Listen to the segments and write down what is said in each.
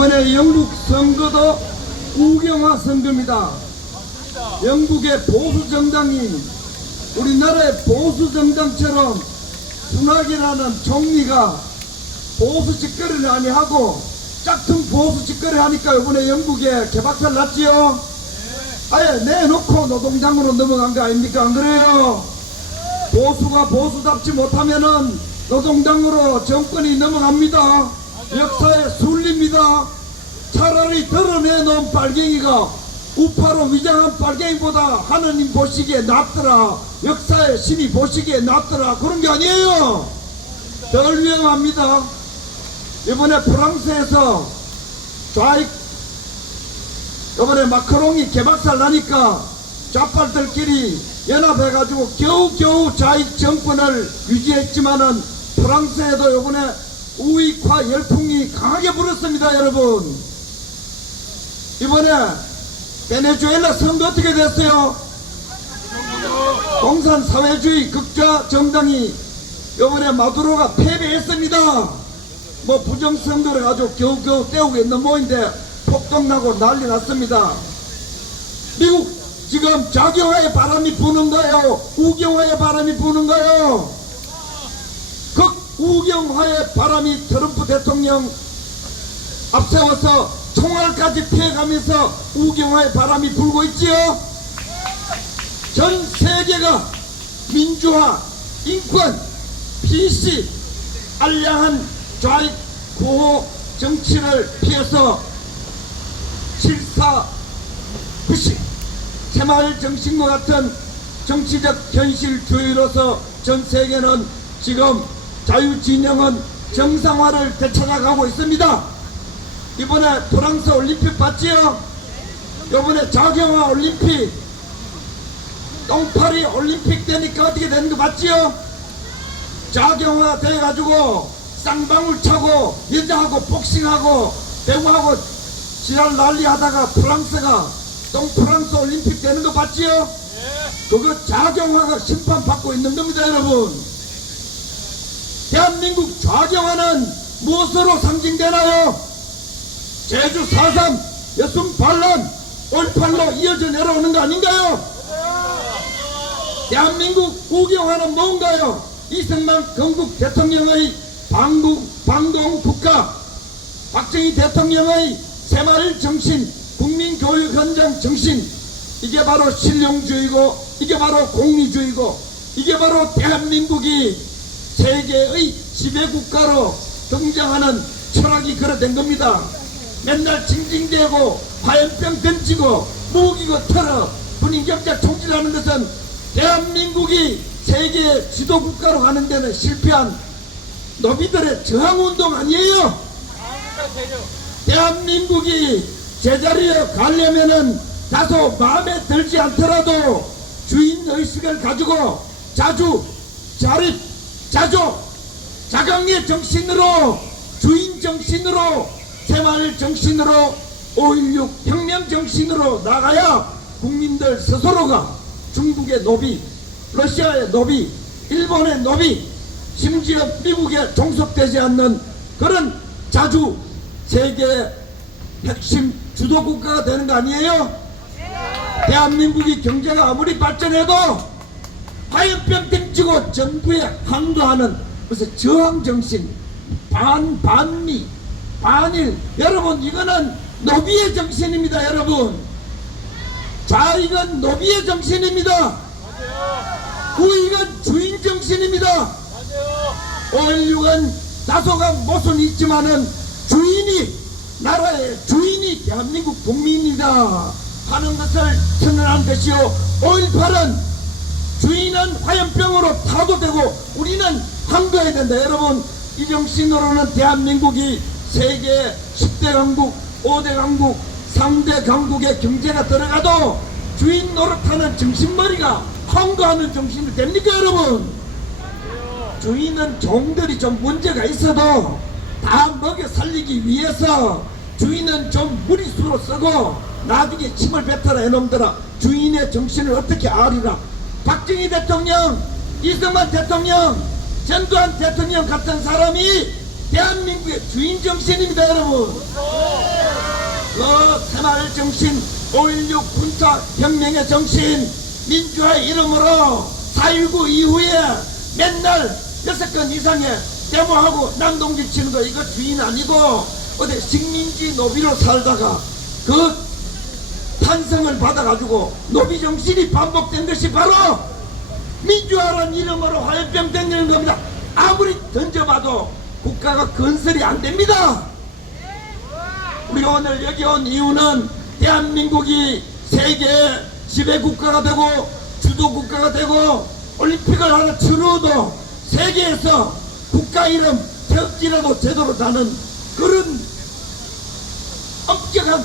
이번에 영국 선거도 우경화 선거입니다. 영국의 보수 정당이 우리나라의 보수 정당처럼 순학이라는 총리가 보수 짓거리를 아니하고 짝퉁 보수 짓거리 하니까 이번에 영국에 개박살 났지요. 아예 내놓고 노동장으로 넘어간 거 아닙니까? 안 그래요? 보수가 보수답지 못하면은 노동장으로 정권이 넘어갑니다. 역사의 순리입니다. 차라리 드러내놓은 빨갱이가 우파로 위장한 빨갱이보다 하느님 보시기에 낫더라, 역사의 신이 보시기에 낫더라, 그런 게 아니에요. 덜 위험합니다. 이번에 프랑스에서 좌익 이번에 마크롱이 개박살 나니까 좌빨들끼리 연합해가지고 겨우겨우 좌익 정권을 유지했지만은 프랑스에도 이번에 우익화 열풍이 강하게 불었습니다. 여러분, 이번에 베네수엘라 선거 어떻게 됐어요? 공산사회주의 극좌 정당이 이번에 마두로가 패배했습니다. 뭐 부정선거를 가지고 겨우겨우 때우고 있는 모인데 폭동나고 난리 났습니다. 미국 지금 자경화의 바람이 부는가요? 우경화의 바람이 부는가요? 극우경화의 바람이 트럼프 대통령 앞세워서 총알까지 피해가면서 우경화의 바람이 불고 있지요. 전 세계가 민주화, 인권, PC, 알량한 좌익 구호 정치를 피해서 실사, 부시, 새마을 정신과 같은 정치적 현실주의로서 전 세계는 지금 자유진영은 정상화를 되찾아가고 있습니다. 이번에 프랑스 올림픽 봤지요? 이번에 자경화 올림픽, 똥파리 올림픽 되니까 어떻게 되는 거 봤지요? 자경화 돼가지고 쌍방울 차고 여자하고 복싱하고 배구하고 지랄 난리 하다가 프랑스가 똥프랑스 올림픽 되는 거 봤지요? 그거 자경화가 심판받고 있는 겁니다. 여러분, 대한민국 좌경화는 무엇으로 상징되나요? 제주 4.3 여순 반란 5.18로 이어져 내려오는 거 아닌가요? 대한민국 우경화는 뭔가요? 이승만 건국 대통령의 방공 국가, 박정희 대통령의 새마을 정신, 국민교육 현장 정신, 이게 바로 실용주의고, 이게 바로 공리주의고, 이게 바로 대한민국이 세계의 지배국가로 등장하는 철학이 그래 된 겁니다. 맨날 징징대고 화염병 던지고 무기고 털어 군인격자 총질하는 것은 대한민국이 세계 지도국가로 가는 데는 실패한 노비들의 저항운동 아니에요? 대한민국이 제자리에 가려면은 다소 마음에 들지 않더라도 주인의식을 가지고 자주, 자립, 자조, 자강의 정신으로, 주인 정신으로, 새마을 정신으로, 5.16 혁명 정신으로 나가야 국민들 스스로가 중국의 노비, 러시아의 노비, 일본의 노비, 심지어 미국에 종속되지 않는 그런 자주 세계 핵심 주도국가가 되는 거 아니에요? 대한민국이 경제가 아무리 발전해도 화염병 던지고 정부에 항거하는 무슨 저항정신, 반미, 반일, 여러분 이거는 노비의 정신입니다. 여러분, 좌익은 노비의 정신입니다. 우익은 주인 정신입니다. 5.16은 다소간 모순이 있지만은 주인이, 나라의 주인이 대한민국 국민이다 하는 것을 선언한 것이요, 5.18은 주인은 화염병으로 타도 되고 우리는 항거해야 된다. 여러분, 이 정신으로는 대한민국이 세계 10대 강국, 5대 강국, 3대 강국의 경제가 들어가도 주인 노릇하는 정신머리가 항거하는 정신이 됩니까? 여러분, 주인은 종들이 좀 문제가 있어도 다 먹여 살리기 위해서 주인은 좀 무리수로 쓰고 나중에 침을 뱉어라. 이놈들아, 주인의 정신을 어떻게 아리라. 박정희 대통령, 이승만 대통령, 전두환 대통령 같은 사람이 대한민국의 주인 정신입니다. 여러분, 새마을 정신, 5.16 군사혁명의 정신, 민주화의 이름으로 4.19 이후에 맨날 6건 이상의 데모하고 난동질 치는 거 이거 주인 아니고 어디 식민지 노비로 살다가 그 탄성을 받아가지고 노비 정신이 반복된 것이 바로 민주화라는 이름으로 화염병 던지는 겁니다. 아무리 던져봐도 국가가 건설이 안 됩니다. 우리가 오늘 여기 온 이유는 대한민국이 세계 지배국가가 되고 주도국가가 되고 올림픽을 하나 치러도 세계에서 국가 이름 태극기라도 제대로 다는 그런 엄격한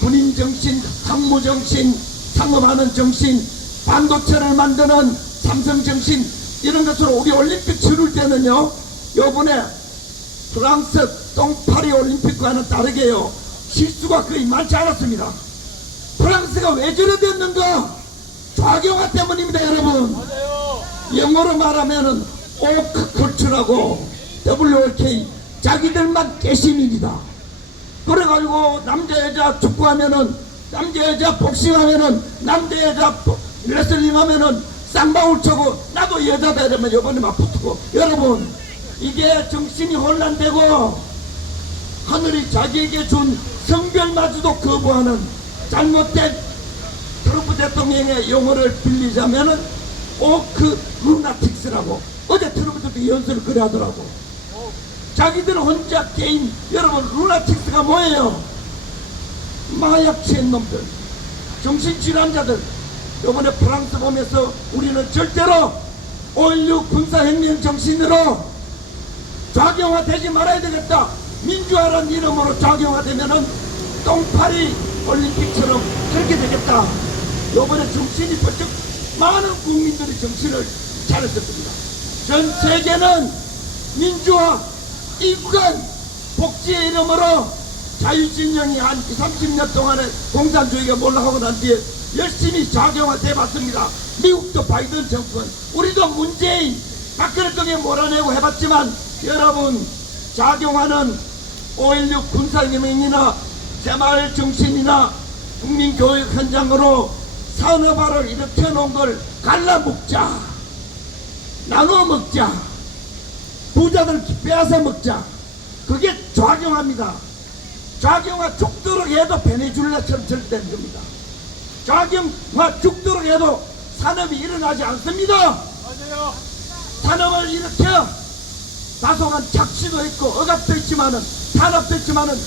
군인 정신, 상무 정신, 상업하는 정신, 반도체를 만드는 삼성 정신 이런 것으로 우리 올림픽 치를 때는요 요번에 프랑스 똥파리 올림픽과는 다르게요 실수가 거의 많지 않았습니다. 프랑스가 왜 저래 됐는가? 좌경화 때문입니다 여러분. 영어로 말하면은 오크 컬처라고 WOK 자기들만 깨심입니다. 그래가지고 남자 여자 축구하면은 남자 여자 복싱하면은 남자 여자 레슬링 하면은 쌍방울 쳐고 나도 여자다 이러면 요번에 막 붙고 여러분 이게 정신이 혼란되고 하늘이 자기에게 준 성별마저도 거부하는 잘못된 트럼프 대통령의 용어를 빌리자면은 오크 루나틱스라고 어제 트럼프도 연설을 그래 하더라고. 자기들 혼자 게임 여러분 루나틱스가 뭐예요? 마약 취한 놈들 정신질환자들. 이번에 프랑스 보면서 우리는 절대로 5.16 군사혁명 정신으로 좌경화되지 말아야 되겠다. 민주화라는 이름으로 좌경화되면은 똥파리 올림픽처럼 그렇게 되겠다. 이번에 정신이 번쩍 많은 국민들이 정신을 차렸습니다. 전 세계는 민주화, 이관, 복지의 이름으로 자유진영이 한 30년 동안에 공산주의가 몰락하고 난 뒤에 열심히 좌경화돼 봤습니다. 미국도 바이든 정권, 우리도 문재인, 박근혜 쪽에 몰아내고 해봤지만 여러분 좌경화는 5.16 군사혁명이나 새마을 정신이나 국민교육 현장으로 산업화를 일으켜 놓은 걸 갈라먹자, 나눠 먹자, 부자들 빼앗아 먹자. 그게 좌경화입니다. 좌경화 죽도록 해도 베네수엘라처럼 절대 안 됩니다. 좌경화 죽도록 해도 산업이 일어나지 않습니다. 맞아요. 산업을 일으켜 다소간 착시도 있고 억압도 있지만은 탄압도 있지만은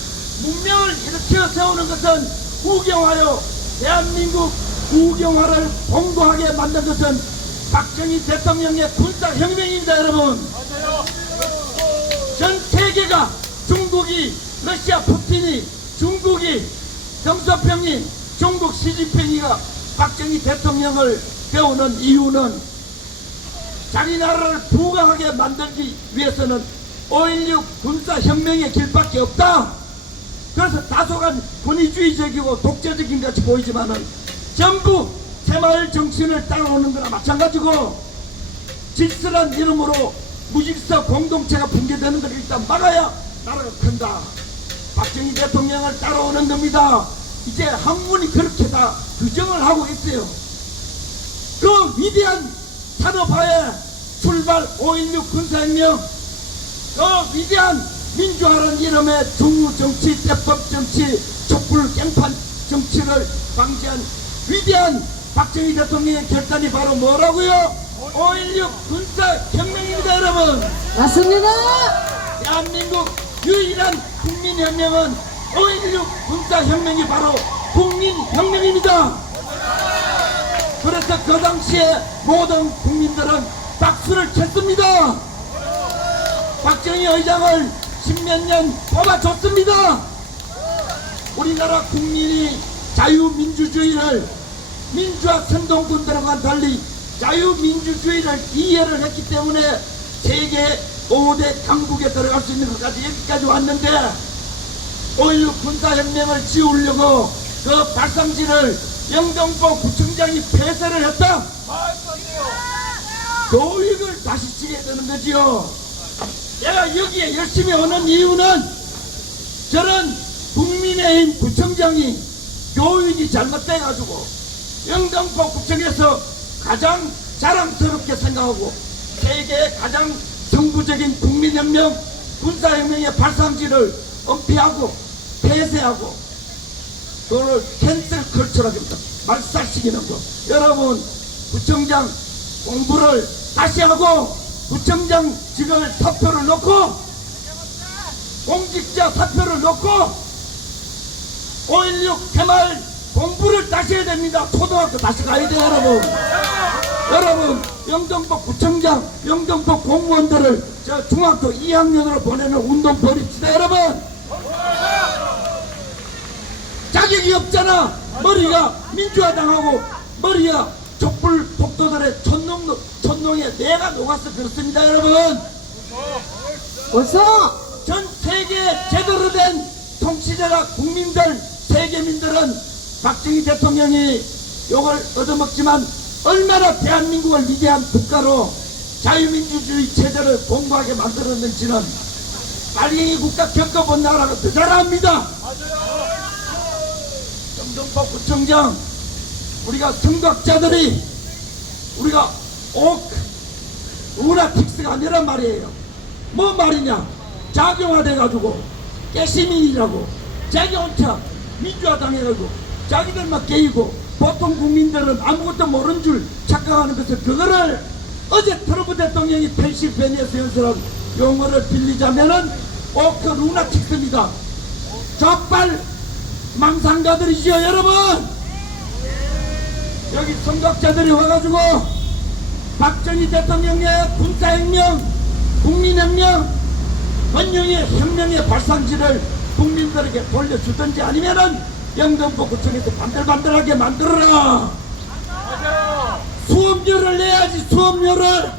문명을 일으켜 세우는 것은 우경화요. 대한민국 우경화를 공고하게 만든 것은 박정희 대통령의 군사혁명입니다 여러분. 맞아요. 전 세계가 중국이 러시아 푸틴이 중국이 정서평이 중국 시진핑이가 박정희 대통령을 배우는 이유는 자기 나라를 부강하게 만들기 위해서는 5.16 군사혁명의 길밖에 없다. 그래서 다소간 권위주의적이고 독재적인 같이 보이지만은 전부 새마을 정신을 따라오는 거나 마찬가지고 질서란 이름으로 무질서 공동체가 붕괴되는 걸 일단 막아야 나라가 큰다. 박정희 대통령을 따라오는 겁니다. 이제 학문이 그렇게 다 규정을 하고 있어요. 그 위대한 산업화의 출발 5.16 군사혁명, 그 위대한 민주화라는 이름의 중우정치, 대법정치, 촛불 깽판 정치를 방지한 위대한 박정희 대통령의 결단이 바로 뭐라고요? 5.16 군사혁명입니다 여러분. 맞습니다. 대한민국 유일한 국민혁명은 5.16 군사혁명이 바로 국민혁명입니다. 그래서 그 당시에 모든 국민들은 박수를 쳤습니다. 박정희 의장을 십몇 년 뽑아줬습니다. 우리나라 국민이 자유민주주의를 민주화 선동군들과 달리 자유민주주의를 이해를 했기 때문에 세계 5대 강국에 들어갈 수 있는 것까지 여기까지 왔는데 5.16 군사혁명을 지우려고 그 발상지를 영등포 구청장이 폐쇄를 했다. 교육을 다시 치게 되는 거지요. 내가 여기에 열심히 오는 이유는 저런 국민의힘 구청장이 교육이 잘못돼가지고 영등포 구청에서 가장 자랑스럽게 생각하고 세계의 가장 정부적인 국민혁명, 군사혁명의 발상지를 은폐하고 폐쇄하고 그걸 캔슬 컬처라고 합니다. 말살시키는 거. 여러분 구청장 공부를 다시 하고 구청장직을 사표를 놓고 공직자 사표를 놓고 5.16 개말 공부를 다시 해야 됩니다. 초등학교 다시 가야 돼요, 여러분. 여러분, 영등포 구청장, 영등포 공무원들을 저 중학교 2학년으로 보내는 운동 버립시다, 여러분. 자격이 없잖아. 머리가 민주화당하고 머리가 촛불 독도들의 촌농에 내가 녹아서 그렇습니다, 여러분. 어서 전 세계 제대로 된 통치자가 국민들, 세계민들은 박정희 대통령이 욕을 얻어먹지만 얼마나 대한민국을 위대한 국가로 자유민주주의 체제를 공고하게 만들었는지는 빨갱이 국가 겪어본 나라가 더 잘 압니다. 영등포 구청장 우리가 선각자들이 우리가 루나틱스가 아니란 말이에요. 뭐 말이냐? 작용화돼가지고 깨시민이라고 자기 혼자 민주화당해가지고 자기들만 깨이고 보통 국민들은 아무것도 모르는 줄 착각하는 것을 그거를 어제 트럼프 대통령이 펜실베니아에서 연설한 용어를 빌리자면은 오크 루나틱스입니다. 좌빨 망상가들이죠, 여러분. 여기 선각자들이 와가지고 박정희 대통령의 군사혁명, 국민혁명, 원룡의 혁명의 발상지를 국민들에게 돌려주든지 아니면은 영등포 구청에서 반들반들하게 만들어라. 수업료를 내야지, 수업료를.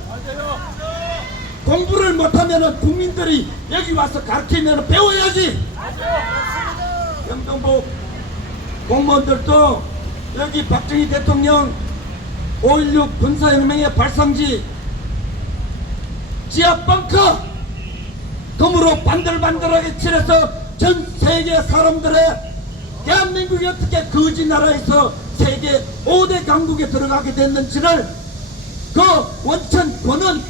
공부를 못하면은 국민들이 여기 와서 가르치면 배워야지. 영등포 공무원들도 여기 박정희 대통령 5.16 군사혁명의 발상지 지하벙커 금으로 반들반들하게 칠해서 전 세계 사람들의 대한민국이 어떻게 거지 나라에서 세계 5대 강국에 들어가게 됐는지를 그 원천권은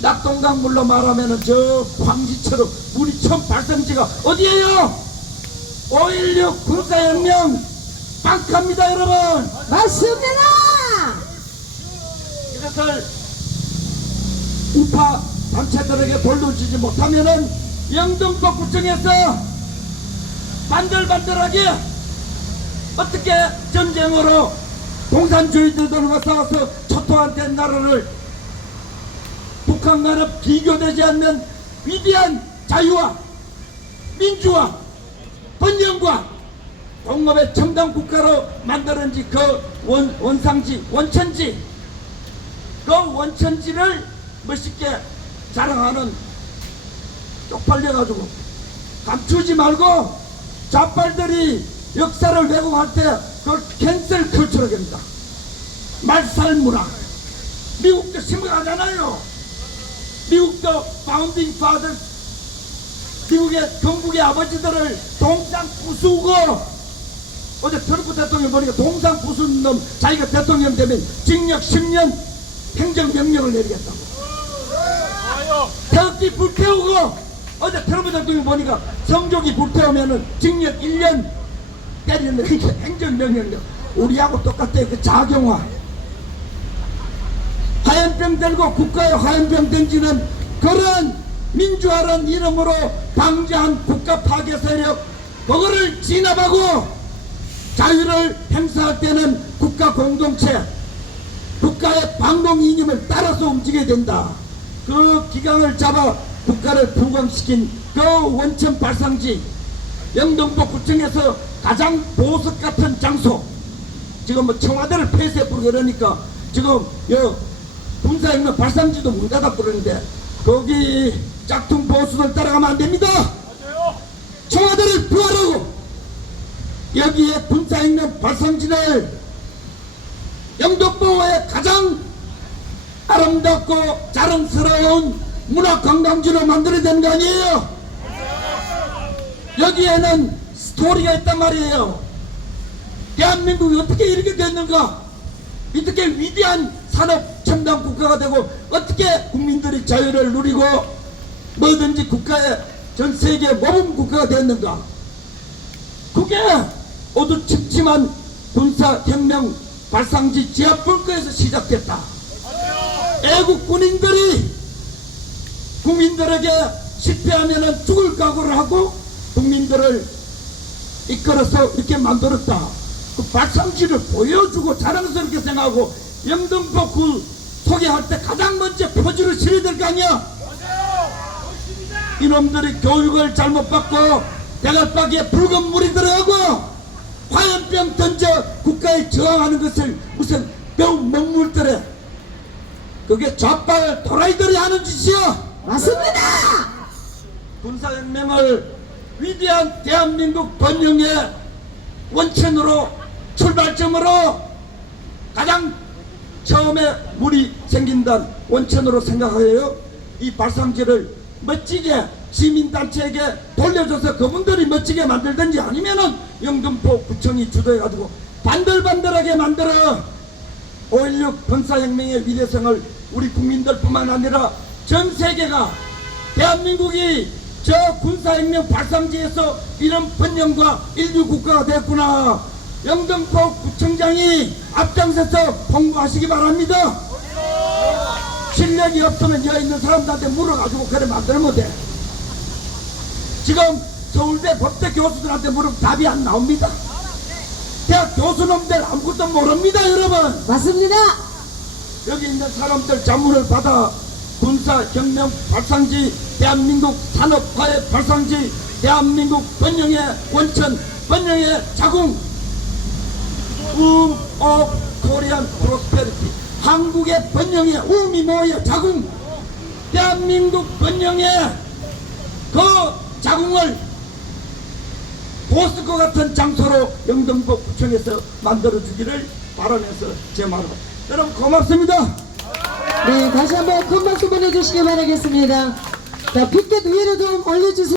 낙동강물로 말하면은 저 광지처럼 물이 처음 발생지가 어디에요? 5.16 군사혁명 빵카입니다, 여러분. 맞습니다. 이것을 우파 단체들에게 돌려주지 못하면은 영등포 구청에서 반들반들하게 어떻게 전쟁으로 공산주의들과 싸워서 초토화된 나라를 북한과는 비교되지 않는 위대한 자유와 민주화 번영과 동업의 첨단 국가로 만드는지 그 원상지 원천지 그 원천지를 멋있게 자랑하는 쪽팔려가지고 감추지 말고 좌빨들이 역사를 왜곡할 때 그걸 캔슬 컬처라고 합니다. 말살 문화. 미국도 심각하잖아요. 미국도 파운딩 파더 미국의 건국의 아버지들을 동상 부수고 어제 트럼프 대통령 보니까 동상 부수는 놈 자기가 대통령 되면 징역 10년 행정명령을 내리겠다고. 태극기 불태우고 어제 트럼프 대통령 보니까 성조기 불태우면은 징역 1년 때리는 행정명령. 우리하고 똑같아요. 그 자경화. 화염병 들고 국가에 화염병 던지는 그런 민주화라는 이름으로 방지한 국가 파괴 세력 그거를 진압하고 자유를 행사할 때는 국가 공동체 국가의 방공 이념을 따라서 움직여야 된다. 그 기강을 잡아 국가를 부강시킨 그 원천 발상지 영등포 구청에서 가장 보석 같은 장소 지금 뭐 청와대를 폐쇄 부르고 그러니까 지금 여 군사혁명 발상지도 문 닫아 부르는데 거기 짝퉁 보수들 따라가면 안 됩니다. 청와대를 부활하고 여기에 군사혁명 발상지를 영등포의 가장 아름답고 자랑스러운 문화관광지로 만들어야 되는 거 아니에요? 여기에는 스토리가 있단 말이에요. 대한민국이 어떻게 이렇게 됐는가? 이렇게 위대한 산업 첨단 국가가 되고 어떻게 국민들이 자유를 누리고 뭐든지 국가의 전 세계 모범 국가가 됐는가? 그게 어두침침한 군사혁명 발상지 지하불거에서 시작됐다. 애국 군인들이 국민들에게 실패하면은 죽을 각오를 하고 국민들을 이끌어서 이렇게 만들었다. 그 발상지를 보여주고 자랑스럽게 생각하고 영등포 그 소개할 때 가장 먼저 표지를 실어야 될 거 아니야? 이놈들이 교육을 잘못 받고 대갈박이에 붉은 물이 들어가고 화염병 던져 국가에 저항하는 것을 무슨 병 먹물들에 그게 좌빨 도라이들이 하는 짓이야. 맞습니다. 군사혁명을 위대한 대한민국 번영의 원천으로 출발점으로 가장 처음에 물이 생긴다는 원천으로 생각하여 이 발상지를 멋지게 시민단체에게 돌려줘서 그분들이 멋지게 만들든지 아니면은 영등포 구청이 주도해가지고 반들반들하게 만들어 5.16 군사혁명의 위대성을 우리 국민들뿐만 아니라 전 세계가 대한민국이 저 군사혁명 발상지에서 이런 번영과 인류 국가가 됐구나. 영등포 구청장이 앞장서서 홍보하시기 바랍니다. 실력이 없으면 여기 있는 사람들한테 물어가지고 그래 만들면 돼. 지금 서울대 법대 교수들한테 물으면 답이 안 나옵니다. 대학 교수놈들 아무것도 모릅니다, 여러분. 맞습니다. 여기 있는 사람들 자문을 받아 군사혁명 발상지, 대한민국 산업화의 발상지, 대한민국 번영의 원천, 번영의 자궁, of Korean prosperity, 한국의 번영의 우음이 뭐예요? 자궁. 대한민국 번영의 그 자궁을 보스코 같은 장소로 영등포 구청에서 만들어주기를 바라면서 제 말을. 여러분 고맙습니다. 네, 다시 한번 큰 박수 보내주시기 바라겠습니다. 자, 핏대 위로 좀 올려주세요.